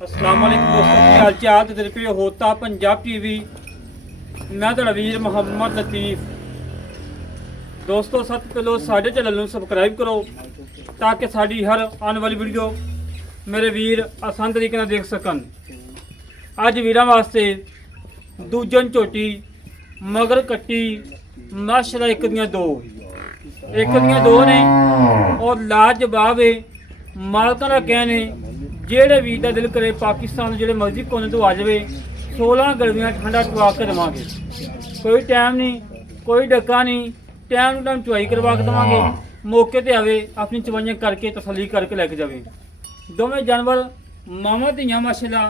अस्सलाम वालेकुम दोस्तों, की हाल चाल ते तेरे पे होता पंजाब टीवी। मैं तुहाडा वीर मुहम्मद लतीफ। दोस्तों सब तो पहले साडे चैनल ਨੂੰ ਸਬਸਕ੍ਰਾਈਬ ਕਰੋ ਤਾਂ ਕਿ ਸਾਡੀ ਹਰ ਆਉਣ ਵਾਲੀ ਵੀਡੀਓ ਮੇਰੇ ਵੀਰ ਆਸਾਨ ਤਰੀਕੇ ਨਾਲ ਦੇਖ ਸਕਣ। ਅੱਜ ਵੀਰਾਂ ਵਾਸਤੇ ਦੂਜਨ ਝੋਟੀ ਮਗਰ ਕੱਟੀ ਮਾਸ਼ਾਅੱਲਾ ਇੱਕ ਦੀਆਂ ਦੋ ਨੇ ਔਰ ਲਾਜਵਾਬ ਹੈ। ਮਾਲਕਾਂ ਦਾ ਕਹਿਣੇ ਜਿਹੜੇ ਵੀਰ ਦਾ ਦਿਲ ਕਰੇ ਪਾਕਿਸਤਾਨ ਜਿਹੜੇ ਮਰਜ਼ੀ ਕੋਨੇ ਤੋਂ ਆ ਜਾਵੇ 16 ਗਰਮੀਆਂ ਠੰਡਾ ਚਵਾ ਕੇ ਦੇਵਾਂਗੇ। ਕੋਈ ਟਾਈਮ ਨਹੀਂ, ਕੋਈ ਡੱਕਾ ਨਹੀਂ, ਟਾਈਮ ਨੂੰ ਟਾਈਮ ਚਵਾਈ ਕਰਵਾ ਕੇ ਦੇਵਾਂਗੇ। ਮੌਕੇ ਤੇ ਆਵੇ ਆਪਣੀ ਚਵਾਈਆਂ ਕਰਕੇ ਤਸੱਲੀ ਕਰਕੇ ਲੈ ਕੇ ਜਾਵੇ। ਦੋਵੇਂ ਜਾਨਵਰ ਮਾਵਾਂ ਧੀਆਂ ਮਾਸ਼ਾਅੱਲਾ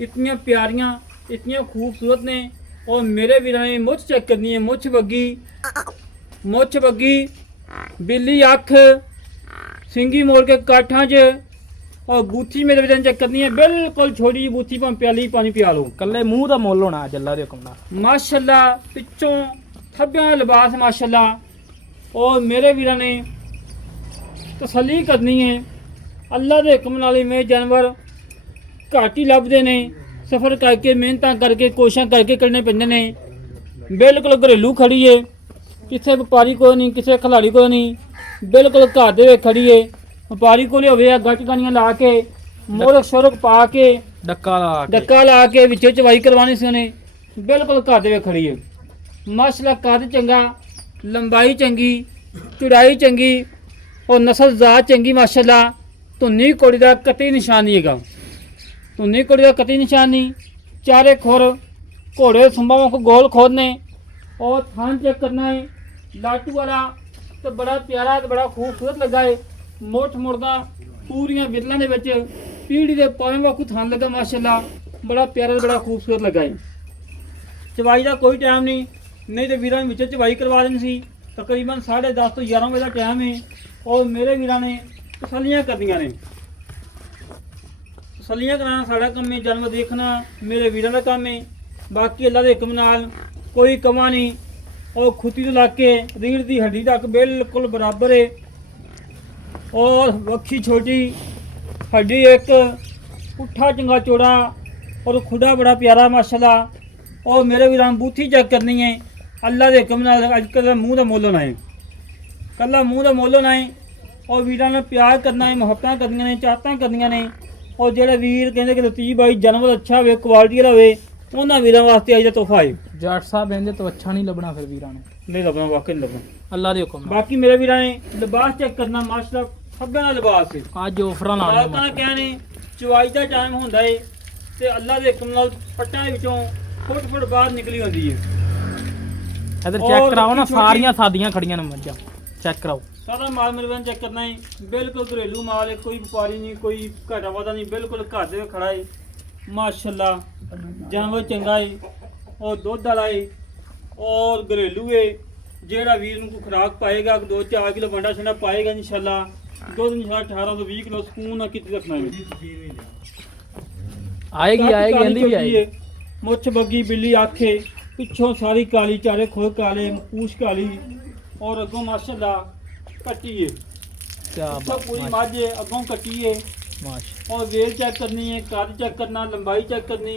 ਇਤਨੀਆਂ ਪਿਆਰੀਆਂ ਇਤਨੀਆਂ ਖੂਬਸੂਰਤ ਨੇ। और मेरे वीर ने मुछ चेक करनी है, मुछ बग्गी बिल्ली अख सिंगी मोड़ के काठा च और बूथी मेरे वीर ने चेक करनी है बिल्कुल छोटी जी बूथी भावें प्याली पानी पिया लो। कल्ले मूँह दा मुल होना जल्ला दे हुक्म नाल माशाअल्लाह। पिछों थब्बियां लिबास माशाअल्लाह। और मेरे वीर ने तसल्ली करनी है अल्लाह के हुक्म नाल। में जानवर घट ही लभदे ने, सफ़र करके मेहनत करके कोशिश करके करने पैंदे ने। बिल्कुल घरेलू खड़ी है, किसी व्यापारी को नहीं, किसी खिलाड़ी को नहीं, बिल्कुल घर दे खड़ी है। व्यापारी को होवे गट गानियां ला के मोरक शोरक पा के डक्का ला के विच चवाई करवानी सी उन्हें। बिल्कुल घर दे खड़ी है माशाअल्लाह। कद चंगा, लंबाई चंगी, चौड़ाई चंगी और नस्ल जात चंगी माशाअल्लाह। धुन्नी कोड़ी का कतई निशान नहीं है, धुन्नी कोड़ी का कतई निशान नहीं। चारे खुर घोड़े सुंबाओं को गोल खोद ने और थान चेक करना है लाटू वाला तो बड़ा प्यारा तो बड़ा खूबसूरत लगा है। मोठ मुर्गा पूरियां बिरलों के विच पीढ़ी के पावे वाकू थान लगा माशाअल्लाह। बड़ा प्यारा तो बड़ा खूबसूरत लगा है। चवाई का कोई टाइम नहीं तो वीरां विच चवाई करवा देनी सी। तकरीबन 10:30 तो 11 बजे का टाइम है और मेरे वीरां ने तसल्लियां करदियां ने। तसल्लियां कराना साड़ा काम है, जानवर देखना मेरे वीरां का काम है। बाकी अल्लाह के हुक्म नाल कोई कमा नहीं और खुती तो लाके रीढ़ की हड्डी तक बिल्कुल बराबर है। और वक्खी छोटी हड्डी एक, पुट्ठा चंगा चौड़ा और खुडा बड़ा प्यारा माशाअल्लाह। और मेरे वीरां बूथी चेक करनी है अल्लाह के हुक्म नाल। अजकल मूँह का मुल होना है, कल्ला मूँह का मुल होना है। और वीरां ने प्यार करना है, मुहब्बतां करनियां ने, चाहतां करनियां ने। और जेड़े वीर कहते कि लतीफ भाई जानवर अच्छा हो, क्वालिटी वाला हो, उन्होंने वीरों वास्ते अज का तोहफा है। जट साहब इहदे तो अच्छा नहीं लभना फिर वीरां ने नहीं लभना, वाकई नहीं लभना अल्लाह दे हुक्म नाल। बाकी मेरे वीरां ने लिबास चेक करना माशाअल्लाह सभ्यां दा लिबास है। आज ऑफरां ला मालकां दा कहने चवाई दा टाइम हुंदा है ते अल्लाह दे हुक्म नाल पट्टां दे विचों फुट बाहर निकली होंदी है। इधर चेक कराओ ना, सारियां सादियां खड़ियां ने मज्जां चेक कराओ। सारा माल मेरे वीरां चेक करना है, बिल्कुल घरेलू माल है, कोई व्यापारी नहीं, कोई घाटा वादा नहीं, बिल्कुल घर दे खड़ा है माशाअल्लाह। जानवर चंगा है और दुध वाला है और घरेलू है। जेड़ा वीर नूं कोई खुराक पाएगा 2-4 किलो बंडा छंडा पाएगा इंशाअल्लाह। दुध इंशाअल्लाह 18 ਤੋਂ 20 किलो सुकून ना कितनी रखना है। आएगी कहंदी भी आएगी। मुछ बग्गी बिल्ली आखे पिछों सारी काली, चारे खोर काले, पूछ काली और अगों माशाअल्लाह कट्टी है। क्या बात, पूरी मझ है, अगों कट्टी है। माशा और वेल चेक करनी है, कद चेक करना, लंबाई चेक करनी,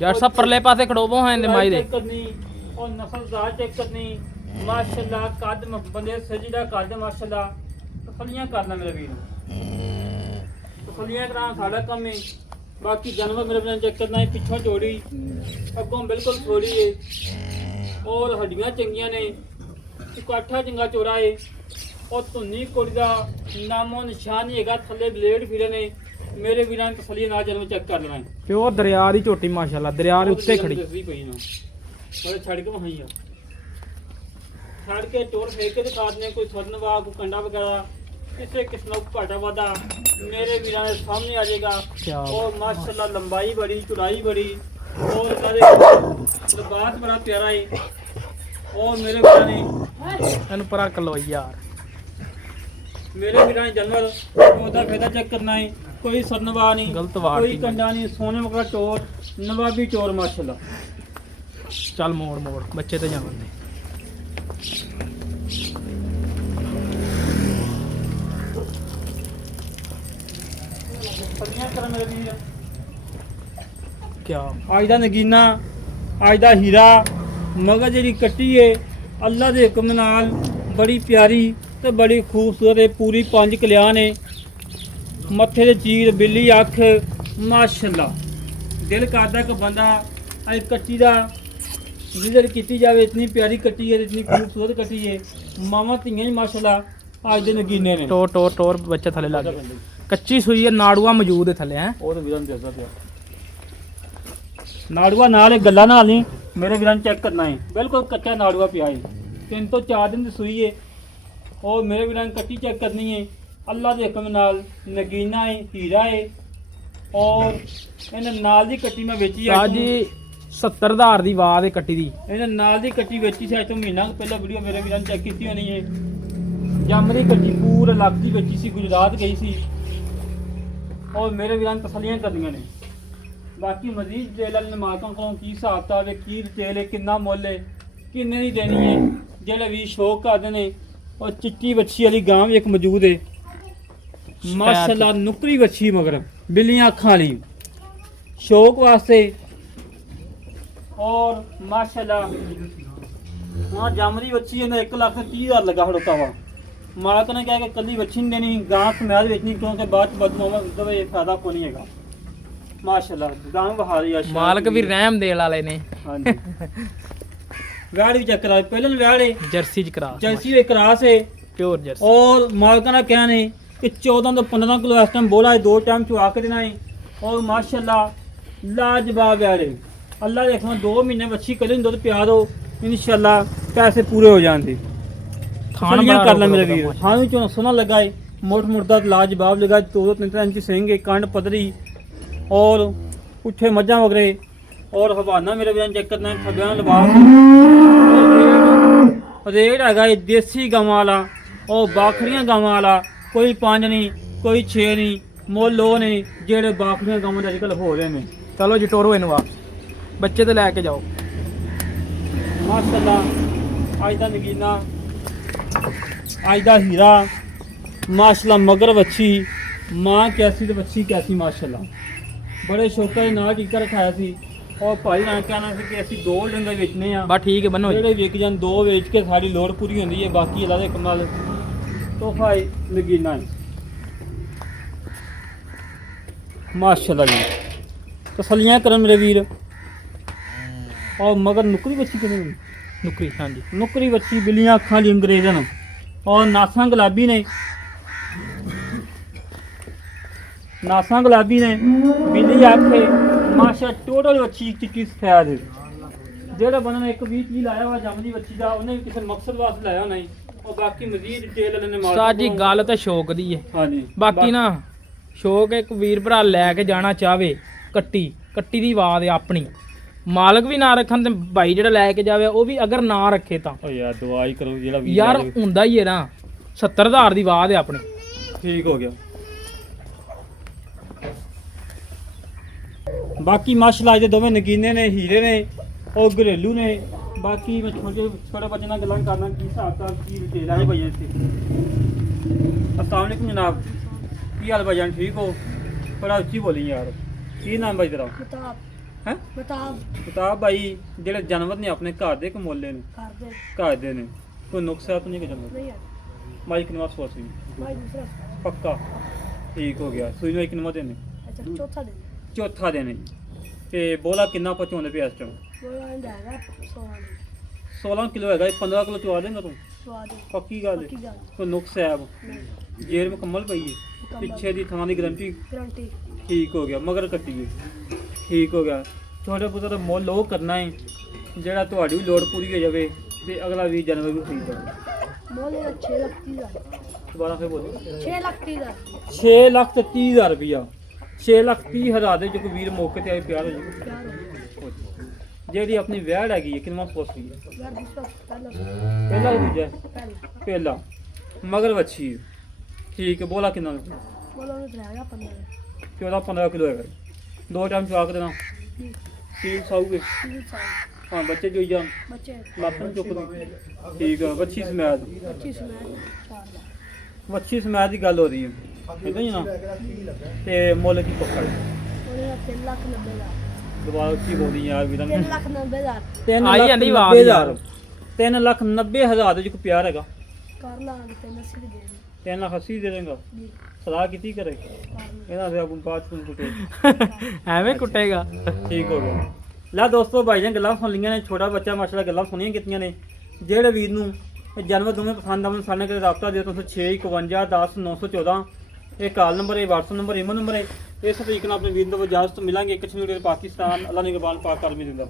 जट साहब परले पासे खड़ोवो हैं इंदे माई दे चेक करनी और नस्ल जात चेक करनी माशाअल्लाह। कद बंदे सजीदा कद माशाअल्लाह। तसल्लियां करना मेरे वीर, तसल्लियां कराना साड़ा काम है। बाकी जानवर मेरे वीर चेक करना है, पिछों चौड़ी अगों बिल्कुल थोड़ी है और हड्डियां चंगियां ने, काठा चंगा चौड़ा है और धुन्नी कोड़ी का नामो निशान नहीं है। थले ब्लेड फिरे ने मेरे वीरां ने तसल्ली नाल जानवर चेक कर लेना है। प्योर दरिया दी झोटी माशाअल्लाह, दरिया दे उत्ते खड़ी बड़े छड़ के वहीं छड़ के टोर फेंक के दिखाने कोई स्वर्णवा कोई कंडा वगैरह किसी किस्म का घाटा वादा मेरे वीरां के सामने आ जाएगा। और माशाअल्लाह लंबाई बड़ी, चौड़ाई बड़ी और लिबास बड़ा प्यारा है। और मेरे वीरां ने इहनूं परा कलो यार, मेरे वीरां ने जानवर ओदा फेदा चेक करना है। कोई सरनवा नहीं, गलत वार कोई कंडा नहीं, सोने मगरा टोर, नवाबी टोर माशाअल्लाह। चल मोड़ मोड़ बच्चे तो जान दे। मेरे वीर ਕਿਆ ਅੱਜ ਦਾ ਨਗੀਨਾ, ਅੱਜ ਦਾ ਹੀਰਾ, ਮਗਰ ਜਿਹੜੀ ਕੱਟੀ ਏ ਅੱਲਾ ਦੇ ਹੁਕਮ ਨਾਲ ਬੜੀ ਪਿਆਰੀ ਤੇ ਬੜੀ ਖੂਬਸੂਰਤ ਏ। ਪੂਰੀ 5 ਕਲਿਆਂ ਨੇ, ਮੱਥੇ ਦੇ ਚੀਰ, ਬਿੱਲੀ ਅੱਖ, ਮਾਸ਼ਾਅੱਲਾ। ਦਿਲ ਕਰਦਾ ਕਿ ਬੰਦਾ ਅੱਜ ਕੱਟੀ ਦਾ ਵਿਜ਼ਿਟ ਕੀਤੀ ਜਾਵੇ। ਇਤਨੀ ਪਿਆਰੀ ਕੱਟੀ ਏ, ਇਤਨੀ ਖੂਬਸੂਰਤ ਕੱਟੀ ਏ। ਮਾਵਾਂ ਧੀਆਂ ਹੀ ਮਾਸ਼ਾਅੱਲਾ ਅੱਜ ਦੇ ਨਗੀਨੇ ਨੇ। ਟੋਰ ਬੱਚੇ ਥੱਲੇ ਲੱਗ ਗਏ। ਕੱਚੀ ਸੂਈ ਹੈ, ਨਾੜੂਆ ਮੌਜੂਦ ਹੈ ਥੱਲੇ ਹੈ। ਉਹ ਤਾਂ ਵੀਰਾਂ ਨੂੰ ਦੱਸਦਾ ਪਿਆ ਨਾੜੂਆ ਨਾਲ ਇਹ ਗੱਲਾਂ ਨਾਲ ਨਹੀਂ, ਮੇਰੇ ਵੀਰਾਂ ਨੂੰ ਚੈੱਕ ਕਰਨਾ ਹੈ। ਬਿਲਕੁਲ ਕੱਚਾ ਨਾੜੂਆ ਪਿਆ ਹੈ, 3 ਤੋਂ 4 ਦਿਨ ਦੀ ਸੂਈ ਹੈ। ਉਹ ਮੇਰੇ ਵੀਰਾਂ ਨੂੰ ਕੱਟੀ ਚੈੱਕ ਕਰਨੀ ਹੈ। ਅੱਲਾ ਦੇ ਹੁਕਮ ਨਾਲ ਨਗੀਨਾ ਹੈ, ਹੀਰਾ ਹੈ। ਔਰ ਇਹਨਾਂ ਨਾਲ ਦੀ ਕੱਟੀ ਮੈਂ ਵੇਚੀ ਆ ਜੀ 70,000 ਦੀ ਆਵਾਜ਼ ਹੈ ਕੱਟੀ ਦੀ। ਇਹਨਾਂ ਨਾਲ ਦੀ ਕੱਟੀ ਵੇਚੀ ਸੀ ਅੱਜ ਤੋਂ ਮਹੀਨਾ ਕੁ ਪਹਿਲਾਂ। ਵੀਡੀਓ ਮੇਰੇ ਵੀਰਾਂ ਨੇ ਚੈੱਕ ਕੀਤੀ ਹੋਣੀ ਹੈ। ਜੰਮ ਦੀ ਕੱਟੀ ਪੂਰੇ ਲੱਖ ਦੀ ਵੇਚੀ ਸੀ, ਗੁਜਰਾਤ ਗਈ ਸੀ। ਔਰ ਮੇਰੇ ਵੀਰਾਂ ਨੇ ਤਸੱਲੀਆਂ ਕਰਨੀਆਂ ਨੇ। ਬਾਕੀ ਮਜ਼ੀਦ ਡਿਟੇਲ ਵਾਲੇ ਮਾਲਕਾਂ ਕੋਲੋਂ ਕੀ ਹਿਸਾਬ ਕਿਤਾਬ ਹੈ, ਕੀ ਡਿਟੇਲ ਹੈ, ਕਿੰਨਾ ਮੁੱਲ ਹੈ, ਕਿੰਨੇ ਦੀ ਦੇਣੀ ਹੈ, ਜਿਹੜੇ ਵੀ ਸ਼ੌਕ ਕਰਦੇ ਨੇ। ਔਰ ਚਿੱਟੀ ਵੱਛੀ ਵਾਲੀ ਗਾਂ ਵੀ ਇੱਕ ਮੌਜੂਦ ਹੈ ਮਾਸ਼ਾਅੱਲਾ। ਨੁਕਰੀ ਵੱਛੀ ਮਗਰ ਬਿੱਲੀਆਂ ਅੱਖਾਂ ਵਾਲੀ ਸ਼ੌਕ ਵਾਸਤੇ। ਔਰ ਮਾਸ਼ਾਅੱਲਾ ਹਾਂ ਜੰਮਦੀ ਵੱਛੀ ਇਹਦਾ 1,30,000 ਲੱਗਾ ਖੜੋਤਾ ਵਾ। ਮਾਲਕ ਨੇ ਕਿਹਾ ਕਿ ਕੱਲੀ ਵੱਛੀ ਨਹੀਂ ਦੇਣੀ, ਗਾਂ ਸਮੈਦ ਵੇਚਣੀ, ਕਿਉਂਕਿ ਬਾਅਦ ਚ ਬਦਮਾਵਾ ਦਵੇ ਫਾਇਦਾ ਕੋਈ ਨਹੀਂ ਹੈਗਾ। ਮਾਸ਼ਾਅੱਲਾ ਗਾਂ ਬਹਾਰੀ ਆ। ਮਾਲਕ ਵੀ ਰਹਿਮ ਦੇਣ ਵਾਲੇ ਨੇ। ਹਾਂਜੀ ਵੈੜ ਵੀ ਚੈੱਕ ਕਰਾ, ਪਹਿਲਾਂ ਵੈੜ ਹੈ ਜਰਸੀ ਚ ਕਰਾ, ਜਰਸੀ ਵਿੱਚ ਕਰਾਸ ਹੈ ਪਿਓਰ ਜਰਸੀ। ਔਰ ਮਾਲਕਾਂ ਦਾ ਕਹਿਣਾ ਹੈ ਕਿ 14 ਤੋਂ 15 ਕਿਲੋ ਇਸ ਟਾਈਮ ਬੋਲਾ ਹੈ, 2 ਟਾਈਮ ਚੁਆ ਕੇ ਦੇਣਾ ਹੈ। ਔਰ ਮਾਸ਼ਾਅੱਲਾ ਲਾਜਵਾਬ ਵੈੜ ਹੈ। ਅੱਲਾ ਦੇਖੋ 2 ਮਹੀਨੇ ਵੱਛੀ ਕਦੇ ਦੁੱਧ ਪਿਆ ਦੋ, ਇਨਸ਼ਾਅੱਲਾ ਪੈਸੇ ਪੂਰੇ ਹੋ ਜਾਣਗੇ। ਖਾਣੀਆਂ ਕਰ ਲੈ ਮੇਰੇ ਵੀਰ। ਹਾਂ ਵੀ ਚੋਂ ਸੋਨਾ ਲੱਗਾ ਹੈ, ਮੋਟ ਮੁਰਦਾ ਲਾਜਵਾਬ ਲਗਾ, 2-3 ਇੰਚ ਸਿੰਘ, ਕੰਡ ਪਤਰੀ ਔਰ ਉੱਥੇ ਮੱਝਾਂ ਵਗਰੇ। ਔਰ ਹਵਾਨਾ ਮੇਰੇ ਵੀਰਾਂ ਚੈੱਕ ਕਰਨਾ, ਖੱਬਿਆਂ ਲਵਾ ਰੇਟ ਹੈਗਾ ਇਹ ਦੇਸੀ ਗਾਵਾਂ ਵਾਲਾ, ਉਹ ਬਾਖਰੀਆਂ ਗਾਵਾਂ ਵਾਲਾ। ਕੋਈ 5 ਨਹੀਂ, ਕੋਈ 6 ਨਹੀਂ, ਮੁੱਲ ਉਹ ਨੇ ਜਿਹੜੇ ਬਾਖਰੀਆਂ ਗਾਵਾਂ ਦੇ ਅੱਜ ਕੱਲ੍ਹ ਹੋ ਰਹੇ ਨੇ। ਚਲੋ ਜੀ ਟੋਰੋ ਇਹਨੂੰ ਆ ਬੱਚੇ ਤੇ ਲੈ ਕੇ ਜਾਓ। ਮਾਸ਼ਾਅੱਲਾ ਅੱਜ ਦਾ ਨਗੀਨਾ, ਅੱਜ ਦਾ ਹੀਰਾ ਮਾਸ਼ਾਅੱਲਾ। ਮਗਰ ਵੱਛੀ ਮਾਂ ਕੈਸੀ ਤੇ ਵੱਛੀ ਕੈਸੀ ਮਾਸ਼ਾਅੱਲਾ। ਬੜੇ ਸ਼ੌਕਾਂ ਦੇ ਨਾਲ ਟੀਕਾ ਰਖਾਇਆ ਸੀ। ਔਰ ਭਾਈ ਨਾਲ ਕਹਿਣਾ ਸੀ ਕਿ ਅਸੀਂ 2 ਡੰਗੇ ਵੇਚਣੇ ਆ। ਬਸ ਠੀਕ ਹੈ ਬੰਨੋ ਜੀ। ਜਿਹੜੇ ਵਿਕ ਜਾਣ 2 ਵੇਚ ਕੇ ਸਾਡੀ ਲੋੜ ਪੂਰੀ ਹੁੰਦੀ ਹੈ। ਬਾਕੀ ਅੱਲਾ ਦੇ ਕਮਾਲ ਤੋਹਫਾ ਹੈ ਨਗੀਨਾ ਹੈ ਮਾਸ਼ਾਅੱਲਾ ਜੀ। ਤਸੱਲੀਆਂ ਕਰਨ ਮੇਰੇ ਵੀਰ। ਔਰ ਮਗਰ ਨੁਕਰੀ ਵੱਛੀ ਕਿਹਨੇ ਨੁਕਰੀ ਹਾਂਜੀ ਨੁਕਰੀ ਵੱਛੀ, ਬਿੱਲੀਆਂ ਅੱਖਾਂ ਦੀ ਅੰਗਰੇਜ਼ਨ। ਔਰ ਨਾਸਾਂ ਗੁਲਾਬੀ ਨੇ, ਨਾਸਾਂ ਗੁਲਾਬੀ ਨੇ, ਬਿੱਲੀ ਅੱਖ ਮਾਸ਼ਾ। ਟੋਟਲ ਵੱਛੀ ਚਿੱਟੀ ਸਫੈਦ। ਜਿਹੜਾ ਬੰਦੇ ਨੇ 1-20 ਲਾਇਆ ਵਾ ਜੰਮਦੀ ਵੱਛੀ ਦਾ, ਉਹਨੇ ਵੀ ਕਿਸੇ ਮਕਸਦ ਵਾਸਤੇ ਲਾਇਆ ਨਹੀਂ। ਉਹ ਬਾਕੀ ਮਜ਼ੀਦ ਡਿਟੇਲ ਵਾਲੇ ਨੇ ਮਾਲਕ ਸਾਜੀ ਗੱਲ ਤਾਂ ਸ਼ੌਕ ਦੀ ਹੈ। ਹਾਂਜੀ ਬਾਕੀ ਨਾ ਸ਼ੌਕ ਇੱਕ ਵੀਰ ਭਰਾ ਲੈ ਕੇ ਜਾਣਾ ਚਾਹਵੇ, ਕੱਟੀ ਦੀ ਆਵਾਜ਼ ਹੈ ਆਪਣੀ। ਮਾਲਕ ਵੀ ਨਾ ਰੱਖਣ ਤੇ ਭਾਈ ਜਿਹੜਾ ਲੈ ਕੇ ਜਾਵੇ ਉਹ ਵੀ ਅਗਰ ਨਾ ਰੱਖੇ ਤਾਂ ਓ ਯਾਰ ਦੁਆ ਹੀ ਕਰੋ ਜਿਹੜਾ ਵੀ ਯਾਰ ਹੁੰਦਾ ਹੀ ਹੈ ਨਾ। 70,000 ਦੀ ਆਵਾਜ਼ ਹੈ ਆਪਣੀ। ਠੀਕ ਹੋ ਗਿਆ। ਬਾਕੀ ਮਾਸ਼ਾਅੱਲਾ ਦੇ ਦੋਵੇਂ ਨਗੀਨੇ ਨੇ, ਹੀਰੇ ਨੇ, ਉਹ ਘਰੇਲੂ ਨੇ। ਬਾਕੀ ਮੈਂ ਛੋਟੇ ਬੱਚੇ ਨਾਲ ਗੱਲਾਂ ਕਰਨਾ ਕੀ ਹਿਸਾਬ ਕਿਤਾਬ ਕੀ ਡਿਟੇਲ ਹੈ ਭਾਈ ਇੱਥੇ। अस्सलाम वालेकुम जनाब, की हाल भाईजान, ठीक हो? बड़ा उच्ची बोली यार। की नाम भाई तेरा? हैं? किताब भाई ਜਿਹੜੇ ਜਾਨਵਰ ਨੇ ਆਪਣੇ ਘਰ ਦੇ ਕਮੋਲੇ ਨੇ, ਘਰ ਦੇ ਨੇ, ਕੋਈ ਨੁਕਸਾ ਤਾਂ ਨਹੀਂ ਕਿ ਜਾਨਵਰ ਨਹੀਂ? ਮਾਈ ਕਿੰਨਾ ਸਵਾਸ ਸੀ? ਪੱਕਾ ਠੀਕ ਹੋ ਗਿਆ। ਸੂਈ ਨੂੰ ਇੱਕ ਨੰਬਰ ਦੇਣੇ, ਚੌਥਾ ਦੇਣੇ। ਤੇ ਬੋਲਾ ਕਿੰਨਾ ਪਹੁੰਚਾਉਂਦੇ ਪਿਆ ਇਸ ਟਾਈਮ? 16 ਕਿਲੋ ਹੈਗਾ। 15 ਕਿਲੋ ਚਵਾ ਦੇਂਗਾ ਤੂੰ? ਪੱਕੀ ਗੱਲ ਹੈ। ਕੋਈ ਨੁਕਸ ਹੈ? ਜੇਰ ਮੁਕੰਮਲ ਪਈ ਹੈ, ਪਿੱਛੇ ਦੀ ਥਾਂ ਦੀ ਗਰੰਟੀ ਠੀਕ ਹੋ ਗਿਆ। ਮਗਰ ਕੱਟੀ ਹੈ ਠੀਕ ਹੋ ਗਿਆ। ਤੁਹਾਡੇ ਪੁੱਤਰ ਦਾ ਮੁੱਲ ਉਹ ਕਰਨਾ ਹੈ ਜਿਹੜਾ ਤੁਹਾਡੀ ਵੀ ਲੋੜ ਪੂਰੀ ਹੋ ਜਾਵੇ ਤੇ ਅਗਲਾ ਵੀ ਜਾਨਵਰ ਵੀ ਖਰੀਦ ਜਾਵੇ। 12 ਫੇ ਬੋਲੋ 6,30,000 ਰੁਪਇਆ। 6,30,000 ਦੇ ਚ ਕੋਈ ਵੀਰ ਮੌਕੇ ਤੇ ਆਏ ਪਿਆਰ ਹੋ ਜਾਊ। ਜਿਹੜੀ ਆਪਣੀ ਵੈੜ ਹੈਗੀ ਹੈ ਕਿੰਨਾ ਸਪੋਸ ਹੋਈ ਹੈ? ਪਹਿਲਾ ਦੂਜਾ ਪਹਿਲਾ ਮਗਰ ਵੱਛੀ ਠੀਕ ਹੈ। ਬੋਲਾ ਕਿੰਨਾ? 14-15 ਕਿਲੋ ਹੈਗਾ। 2 ਟਾਈਮ ਚਵਾ ਕੇ ਦੇਣਾ। ਸੀਲ ਸਾਊਗੇ ਹਾਂ, ਬੱਚੇ ਜੋਈ ਜਾਣ ਲੱਤ ਨੂੰ ਚੁੱਕ ਦੋ। ਠੀਕ ਆ। ਵੱਛੀ ਸਮੈਦ, ਵੱਛੀ ਸਮੈਦ ਦੀ ਗੱਲ ਹੋ ਰਹੀ ਹੈ ਇਦਾਂ ਹੀ ਨਾ। ਤੇ ਮੁੱਲ ਕੀ ਪੱਕਾ? ਦੁਬਾਰਾ ਉੱਚੀ ਬੋਲੀ ਯਾਰ ਵੀਰਾਂ ਨੇ 3,90,000 ਆਈ ਜਾਂਦੀ ਆਵਾਜ਼ 3,90,000 ਦੇ ਵਿੱਚ ਕੋਈ ਪਿਆਰ ਹੈਗਾ ਕਰ ਲਾਂਗੇ 380 ਦੇ ਦੇ 3,80,000 ਦੇ ਦੇਂਗਾ ਜੀ ਸਲਾਹ ਕੀਤੀ ਕਰੇ ਕਰ ਲਓ। ਇਹਦਾ ਫਿਰ ਆਪਾਂ ਬਾਅਦ ਚ ਕੁੱਟੇ ਐਵੇਂ ਕੁੱਟੇਗਾ ਠੀਕ ਹੋ ਗਿਆ ਲੈ ਦੋਸਤੋ ਭਾਈ ਜੀ ਗੱਲਾਂ ਸੁਣ ਲਈਆਂ ਨੇ ਛੋਟਾ ਬੱਚਾ ਮਾਸ਼ਾਅੱਲਾ ਗੱਲਾਂ ਸੁਣੀਆਂ ਕੀਤੀਆਂ ਨੇ ਜਿਹੜੇ ਵੀਰ ਨੂੰ ਇਹ ਜਾਨਵਰ ਦੋਵੇਂ ਪਸੰਦ ਆਉਣ ਸਾਡੇ ਨਾਲ ਰਾਬਤਾ ਦਿਓ ਤੁਸੀਂ 651 10 914 ਇਹ ਕਾਲ ਨੰਬਰ ਹੈ WhatsApp ਨੰਬਰ ਈਮੇਲ ਨੰਬਰ ਹੈ ਇਸ ਤਰੀਕੇ ਨਾਲ ਆਪਣੇ ਵੀਰ ਨੂੰ ਇਜਾਜ਼ਤ ਮਿਲਾਂਗੇ। ਕਸ਼ਮੀਰ ਪਾਕਿਸਤਾਨ ਅੱਲਾਹ ਨਿਗਹਬਾਨ ਪਾਕ ਕਰ ਦਿੰਦਾ